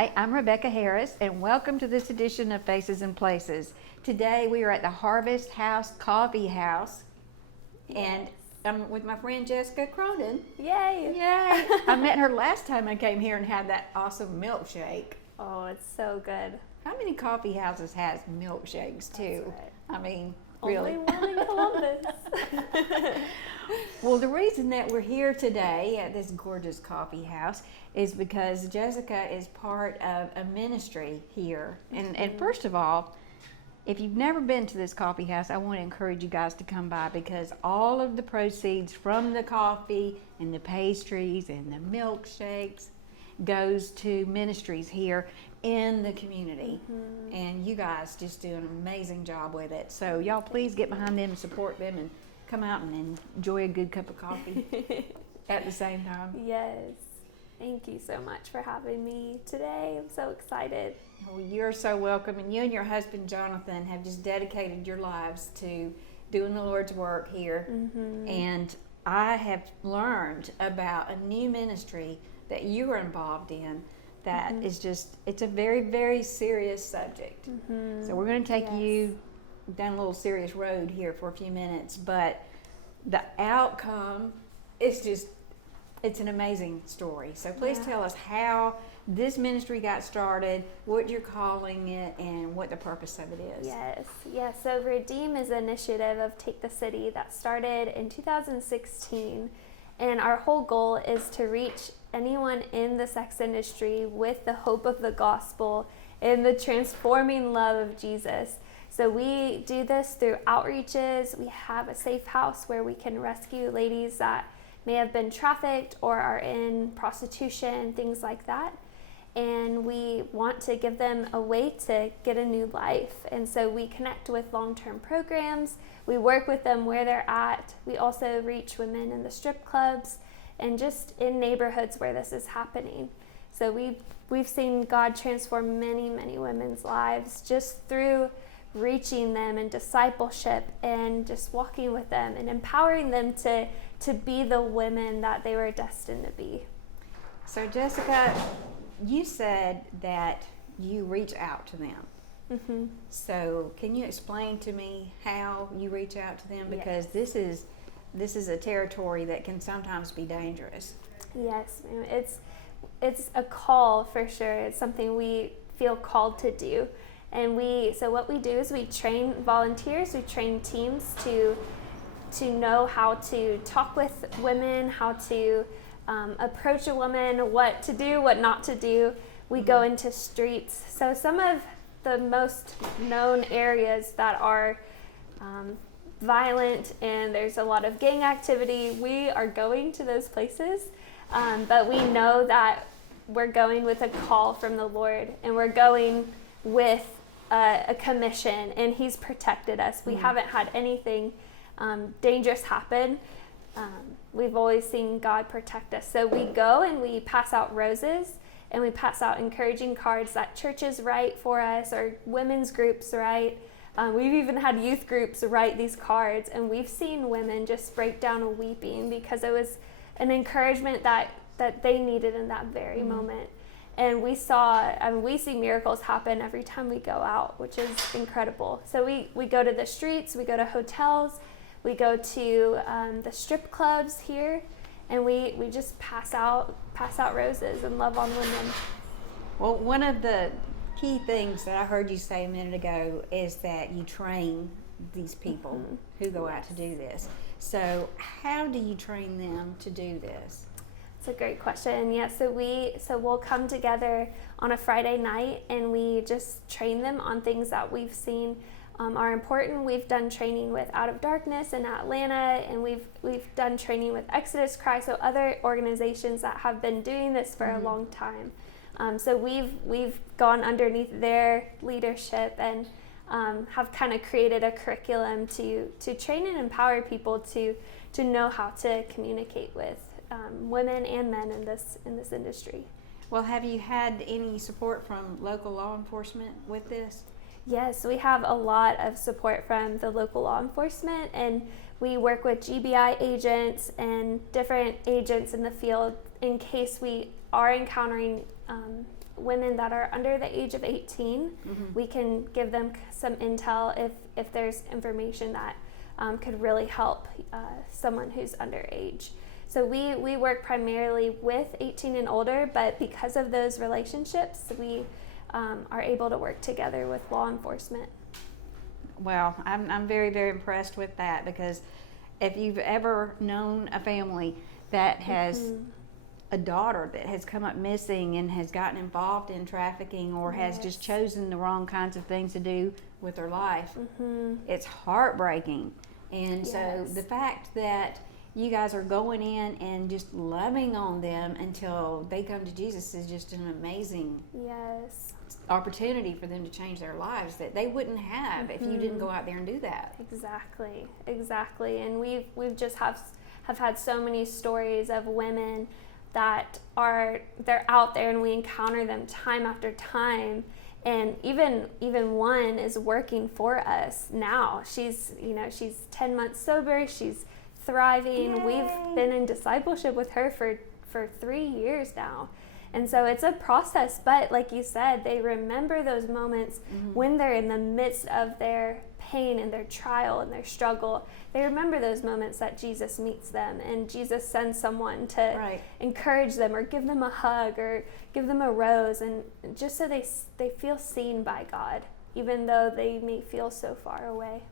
Hi, I'm Rebecca Harris, and welcome to this edition of Faces and Places. Today we are at the Harvest House Coffee House, and I'm with my friend Jessica Cronin. Yay! Yay! I met her last time I came here and had that awesome milkshake. Oh, it's so good. How many coffee houses has milkshakes too? Right. I mean, really? Only one in Columbus. Well, the reason that we're here today at this gorgeous coffee house is because Jessica is part of a ministry here. And first of all, if you've never been to this coffee house, I want to encourage you guys to come by, because all of the proceeds from the coffee and the pastries and the milkshakes goes to ministries here in the community. And you guys just do an amazing job with it. So y'all please get behind them and support them and come out and enjoy a good cup of coffee at the same time. Yes. Thank you so much for having me today. I'm so excited. Well, you're so welcome, and you and your husband Jonathan have just dedicated your lives to doing the Lord's work here. And I have learned about a new ministry that you are involved in that is just, it's a very, very serious subject. So we're going to take you down a little serious road here for a few minutes, but the outcome is just, it's an amazing story. So please tell us how this ministry got started, what you're calling it, and what the purpose of it is. Yes. So Redeem is an initiative of Take the City that started in 2016, and our whole goal is to reach anyone in the sex industry with the hope of the gospel and the transforming love of Jesus. So we do this through outreaches. We have a safe house where we can rescue ladies that may have been trafficked or are in prostitution, things like that. And we want to give them a way to get a new life. And so we connect with long-term programs. We work with them where they're at. We also reach women in the strip clubs and just in neighborhoods where this is happening. So we've seen God transform many, many women's lives just through reaching them in discipleship and just walking with them and empowering them to be the women that they were destined to be. So Jessica, you said that you reach out to them. So can you explain to me how you reach out to them? Because this is a territory that can sometimes be dangerous. Yes, ma'am. It's a call for sure. It's something we feel called to do. And so what we do is we train volunteers, we train teams to know how to talk with women, how to approach a woman, what to do, what not to do. We go into streets. So some of the most known areas that are violent and there's a lot of gang activity, we are going to those places. But we know that we're going with a call from the Lord, and we're going with a commission, and He's protected us. We haven't had anything dangerous happen. We've always seen God protect us. So we go and we pass out roses, and we pass out encouraging cards that churches write for us or women's groups write. We've even had youth groups write these cards, and we've seen women just break down weeping because it was an encouragement that they needed in that very moment. And we see miracles happen every time we go out, which is incredible. So we go to the streets, we go to hotels, we go to the strip clubs here, and we just pass out roses and love on women. Well, one of the key things that I heard you say a minute ago is that you train these people who go out to do this. So how do you train them to do this? It's a great question. Yeah, so we'll come together on a Friday night and we just train them on things that we've seen are important. We've done training with Out of Darkness in Atlanta, and we've done training with Exodus Cry, so other organizations that have been doing this for a long time. So we've gone underneath their leadership and have kind of created a curriculum to train and empower people to know how to communicate with women and men in this industry. Well, have you had any support from local law enforcement with this? Yes, we have a lot of support from the local law enforcement, and we work with GBI agents and different agents in the field in case we are encountering women that are under the age of 18. We can give them some intel if there's information that could really help someone who's underage. So we work primarily with 18 and older, but because of those relationships, we are able to work together with law enforcement. Well, I'm very, very impressed with that, because if you've ever known a family that has a daughter that has come up missing and has gotten involved in trafficking, or has just chosen the wrong kinds of things to do with their life, it's heartbreaking. And so the fact that you guys are going in and just loving on them until they come to Jesus is just an amazing opportunity for them to change their lives that they wouldn't have if you didn't go out there and do that. Exactly. And we've just have had so many stories of women that they're out there, and we encounter them time after time. And even one is working for us now. She's 10 months sober. She's thriving. Yay. We've been in discipleship with her for 3 years now. And so it's a process, but like you said, they remember those moments when they're in the midst of their pain and their trial and their struggle. They remember those moments that Jesus meets them, and Jesus sends someone to encourage them or give them a hug or give them a rose, and just so they feel seen by God, even though they may feel so far away.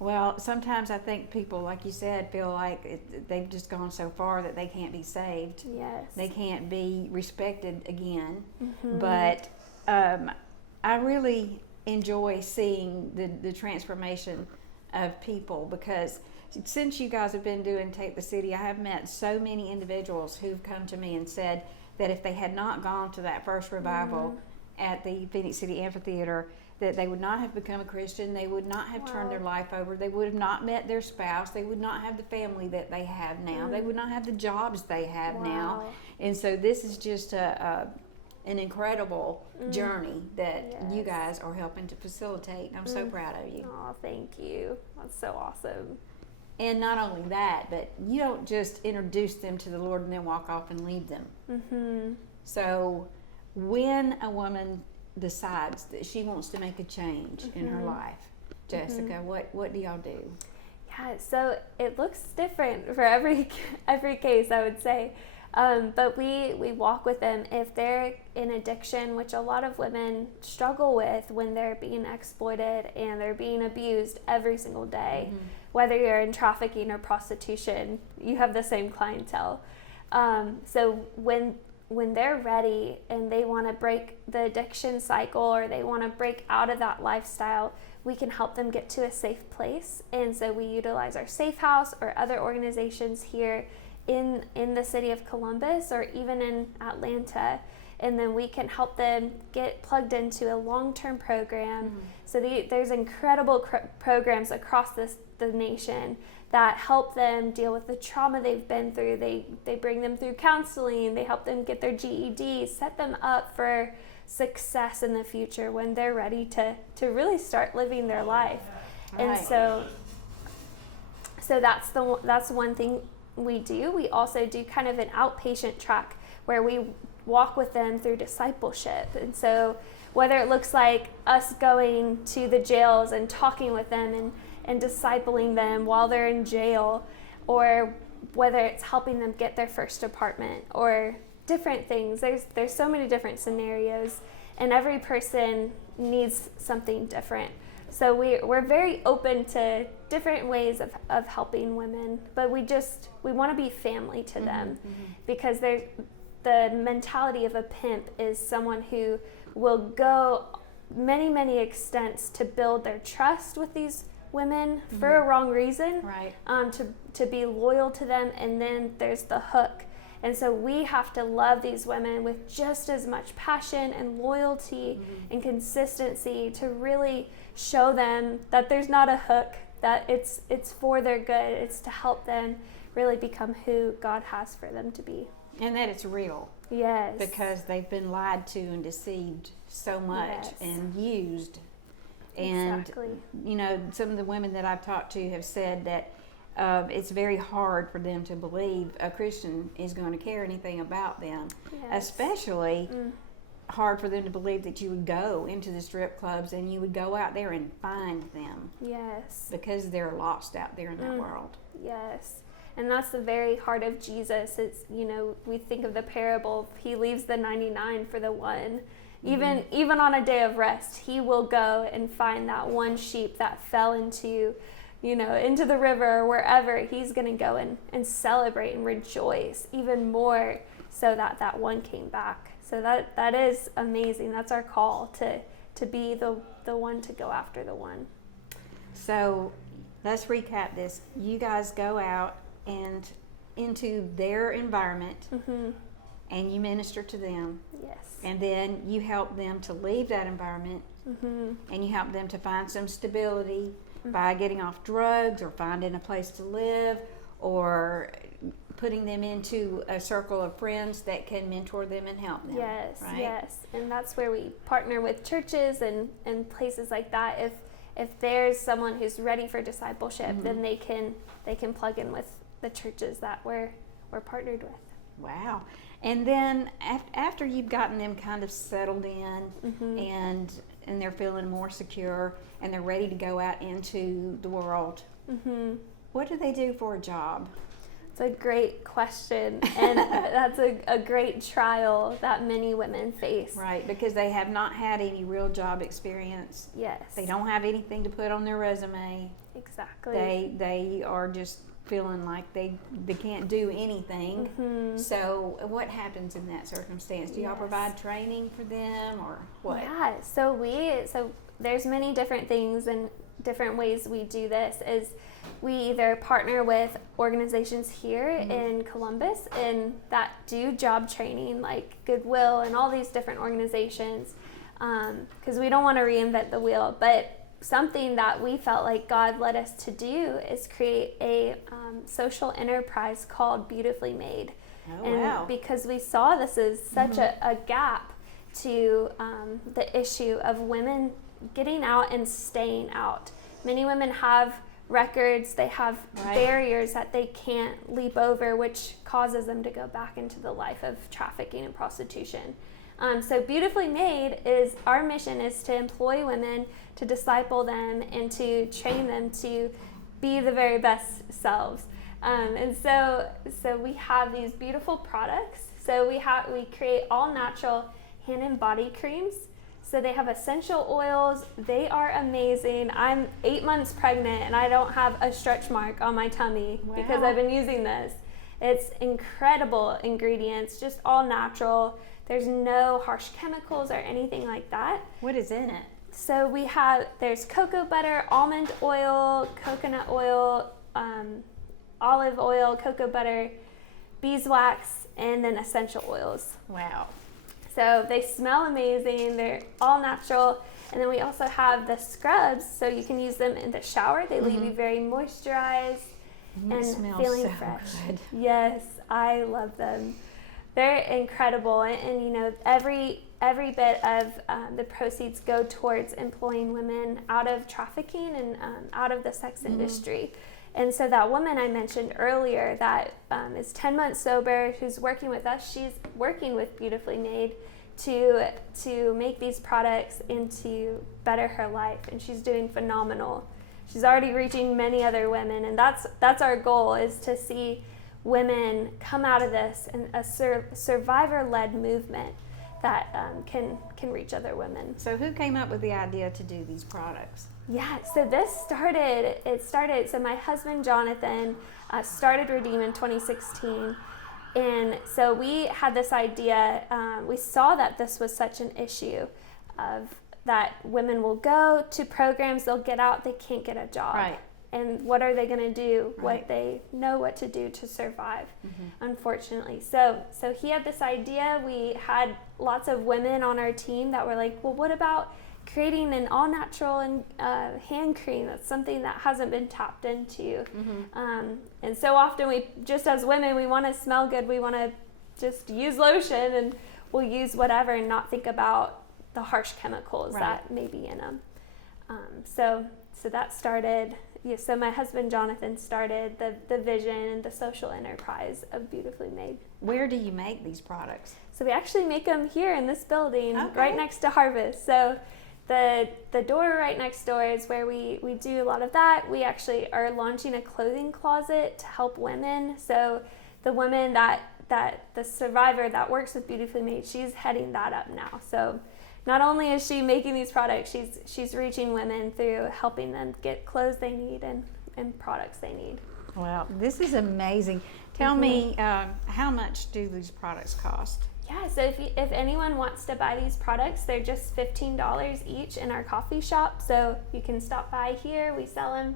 Well, sometimes I think people, like you said, feel like they've just gone so far that they can't be saved. Yes. They can't be respected again. But I really enjoy seeing the transformation of people, because since you guys have been doing Take the City, I have met so many individuals who've come to me and said that if they had not gone to that first revival at the Phoenix City Amphitheater, that they would not have become a Christian, they would not have turned their life over, they would have not met their spouse, they would not have the family that they have now, they would not have the jobs they have now. And so this is just an incredible journey that you guys are helping to facilitate. I'm so proud of you. Oh, thank you. That's so awesome. And not only that, but you don't just introduce them to the Lord and then walk off and leave them. So when a woman decides that she wants to make a change in her life, Jessica, what do y'all do? Yeah, so it looks different for every case, I would say. But we walk with them if they're in addiction, which a lot of women struggle with when they're being exploited and they're being abused every single day. Whether you're in trafficking or prostitution, you have the same clientele. So when they're ready and they want to break the addiction cycle, or they want to break out of that lifestyle, we can help them get to a safe place. And so we utilize our Safe House or other organizations here in the city of Columbus, or even in Atlanta, and then we can help them get plugged into a long-term program. So there's incredible programs across the nation that help them deal with the trauma they've been through. They bring them through counseling, they help them get their GED, set them up for success in the future when they're ready to really start living their life. And so that's one thing we do. We also do kind of an outpatient track where we walk with them through discipleship. And so whether it looks like us going to the jails and talking with them and discipling them while they're in jail, or whether it's helping them get their first apartment, or different things. There's so many different scenarios, and every person needs something different. So we're very open to different ways of helping women, but we want to be family to them, because the mentality of a pimp is someone who will go many, many extents to build their trust with these women for a wrong reason, to be loyal to them, and then there's the hook. And so we have to love these women with just as much passion and loyalty and consistency to really show them that there's not a hook, that it's for their good. It's to help them really become who God has for them to be. And that it's real. Yes. Because they've been lied to and deceived so much and used. And, some of the women that I've talked to have said that it's very hard for them to believe a Christian is going to care anything about them, especially hard for them to believe that you would go into the strip clubs and you would go out there and find them. Yes. Because they're lost out there in that world. Yes. And that's the very heart of Jesus. It's, we think of the parable, he leaves the 99 for the one. Even on a day of rest, he will go and find that one sheep that fell into the river or wherever. He's going to go and celebrate and rejoice even more so that one came back. So that is amazing. That's our call to be the one to go after the one. So let's recap this. You guys go out and into their environment and you minister to them. Yes. And then you help them to leave that environment and you help them to find some stability by getting off drugs or finding a place to live or putting them into a circle of friends that can mentor them and help them. Yes, right? yes. And that's where we partner with churches and places like that. If there's someone who's ready for discipleship, then they can plug in with the churches that we're partnered with. Wow. And then after you've gotten them kind of settled in and they're feeling more secure and they're ready to go out into the world, what do they do for a job? It's a great question, and that's a great trial that many women face. Right, because they have not had any real job experience. Yes. They don't have anything to put on their resume. Exactly. They are just feeling like they can't do anything. So what happens in that circumstance? Do y'all provide training for them or what? Yeah, so there's many different things and different ways we do this is we either partner with organizations here in Columbus and that do job training like Goodwill and all these different organizations because we don't want to reinvent the wheel, but something that we felt like God led us to do is create a social enterprise called Beautifully Made. Oh, and wow. because we saw this as such a gap to the issue of women getting out and staying out. Many women have records, they have barriers that they can't leap over, which causes them to go back into the life of trafficking and prostitution. So Beautifully Made is, our mission is to employ women, to disciple them, and to train them to be the very best selves. And so we have these beautiful products. So we create all natural hand and body creams. So they have essential oils. They are amazing. I'm 8 months pregnant and I don't have a stretch mark on my tummy because I've been using this. It's incredible ingredients, just all natural. There's no harsh chemicals or anything like that. What is in it? So there's cocoa butter, almond oil, coconut oil, olive oil, cocoa butter, beeswax, and then essential oils. Wow. So they smell amazing. They're all natural. And then we also have the scrubs, so you can use them in the shower. They leave you very moisturized and feeling so fresh. Good. Yes, I love them. They're incredible, and every bit of the proceeds go towards employing women out of trafficking and out of the sex industry. And so that woman I mentioned earlier that is 10 months sober, who's working with us, she's working with Beautifully Made to make these products and to better her life, and she's doing phenomenal. She's already reaching many other women, and that's our goal, is to see women come out of this in a survivor-led movement that can reach other women. So who came up with the idea to do these products? Yeah, so so my husband Jonathan started Redeem in 2016, and so we had this idea, we saw that this was such an issue of that women will go to programs, they'll get out, they can't get a job. Right. And what are they going to do? Right. What they know what to do to survive, unfortunately. So he had this idea. We had lots of women on our team that were like, well, what about creating an all-natural and hand cream? That's something that hasn't been tapped into. And so often we, just as women, we want to smell good. We want to just use lotion, and we'll use whatever and not think about the harsh chemicals that may be in them. So that started yeah, so my husband Jonathan started the vision and the social enterprise of Beautifully Made. Where do you make these products? So we actually make them here in this building, Okay. right next to Harvest. So the door right next door is where we do a lot of that. We actually are launching a clothing closet to help women. So the woman that the survivor that works with Beautifully Made, she's heading that up now. So not only is she making these products, she's reaching women through helping them get clothes they need and products they need. Wow, this is amazing. Tell me, how much do these products cost? Yeah, so if anyone wants to buy these products, they're just $15 each in our coffee shop. So you can stop by here. We sell them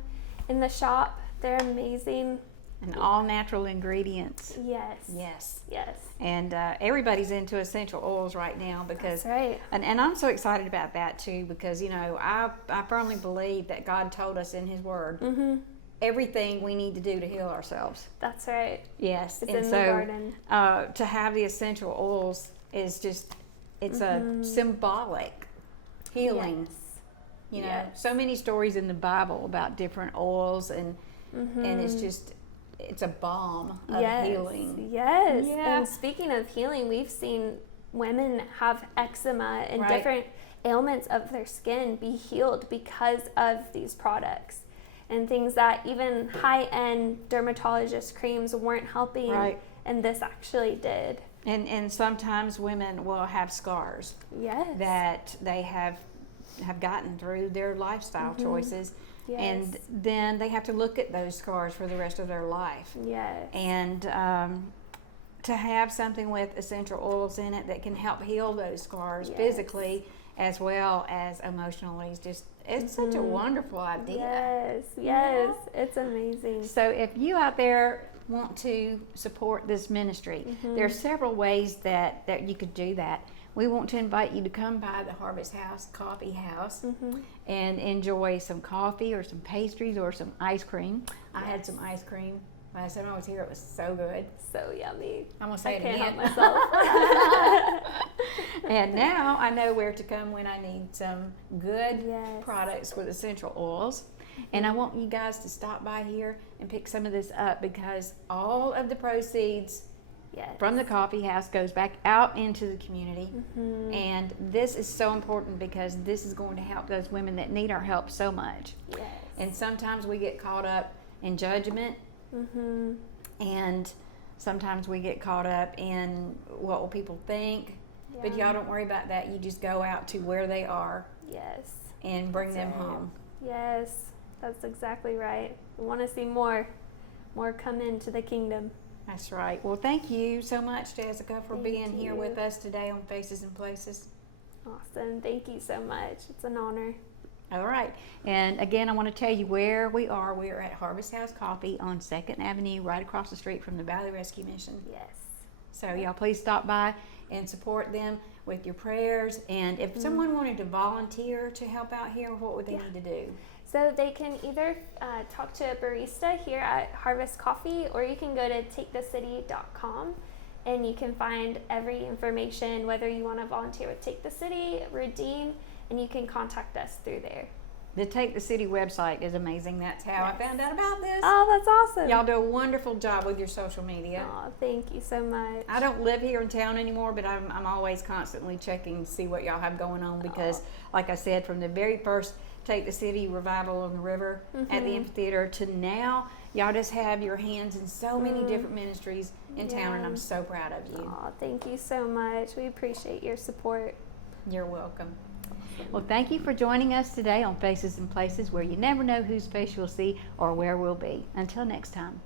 in the shop. They're amazing. And all natural ingredients. Yes. Yes. Yes. And everybody's into essential oils right now because, That's right. and I'm so excited about that too because, you know, I firmly believe that God told us in His Word everything we need to do to heal ourselves. That's right. Yes. It's and in so, the garden. to have the essential oils is just, it's a symbolic healing. Yes. You know, Yes. so many stories in the Bible about different oils and it's just, it's a balm of healing. Yes. Yeah. And speaking of healing, we've seen women have eczema and Right. different ailments of their skin be healed because of these products. And things that even high-end dermatologist creams weren't helping, Right. and this actually did. And sometimes women will have scars Yes. that they have gotten through their lifestyle choices. Yes. And then they have to look at those scars for the rest of their life. Yes. And to have something with essential oils in it that can help heal those scars Yes. physically as well as emotionally is just, it's such a wonderful idea. Yes. Yes. It's amazing. So if you out there want to support this ministry, there are several ways that you could do that. We want to invite you to come by the Harvest House Coffee House and enjoy some coffee or some pastries or some ice cream. I had some ice cream last time I was here. It was so good. So yummy. I'm going to say I it can't again. help myself. And now I know where to come when I need some good Yes. products with essential oils. And I want you guys to stop by here and pick some of this up because all of the proceeds Yes. from the coffee house goes back out into the community. And this is so important because this is going to help those women that need our help so much. Yes. And sometimes we get caught up in judgment and sometimes we get caught up in what will people think. But Yeah. y'all don't worry about that. You just go out to where they are Yes. and bring them That's right. home. Yes. That's exactly right. We want to see more come into the kingdom. That's right. Well, thank you so much, Jessica, for Thank being here you. with us today on Faces and Places. Awesome. Thank you so much. It's an honor. All right. And again, I want to tell you where we are. We are at Harvest House Coffee on 2nd Avenue, right across the street from the Valley Rescue Mission. Yes. So y'all please stop by and support them with your prayers. And if someone wanted to volunteer to help out here, what would they need to do? So they can either talk to a barista here at Harvest Coffee, or you can go to takethecity.com and you can find every information, whether you want to volunteer with Take the City, Redeem, and you can contact us through there. The Take the City website is amazing. That's how I found out about this. Oh, that's awesome. Y'all do a wonderful job with your social media. Oh, thank you so much. I don't live here in town anymore, but I'm always constantly checking to see what y'all have going on because, like I said, from the very first Take the City revival on the river at the amphitheater to now, y'all just have your hands in so many different ministries in town, and I'm so proud of you. Oh, thank you so much. We appreciate your support. You're welcome. Well, thank you for joining us today on Faces and Places, where you never know whose face you'll see or where we'll be. Until next time.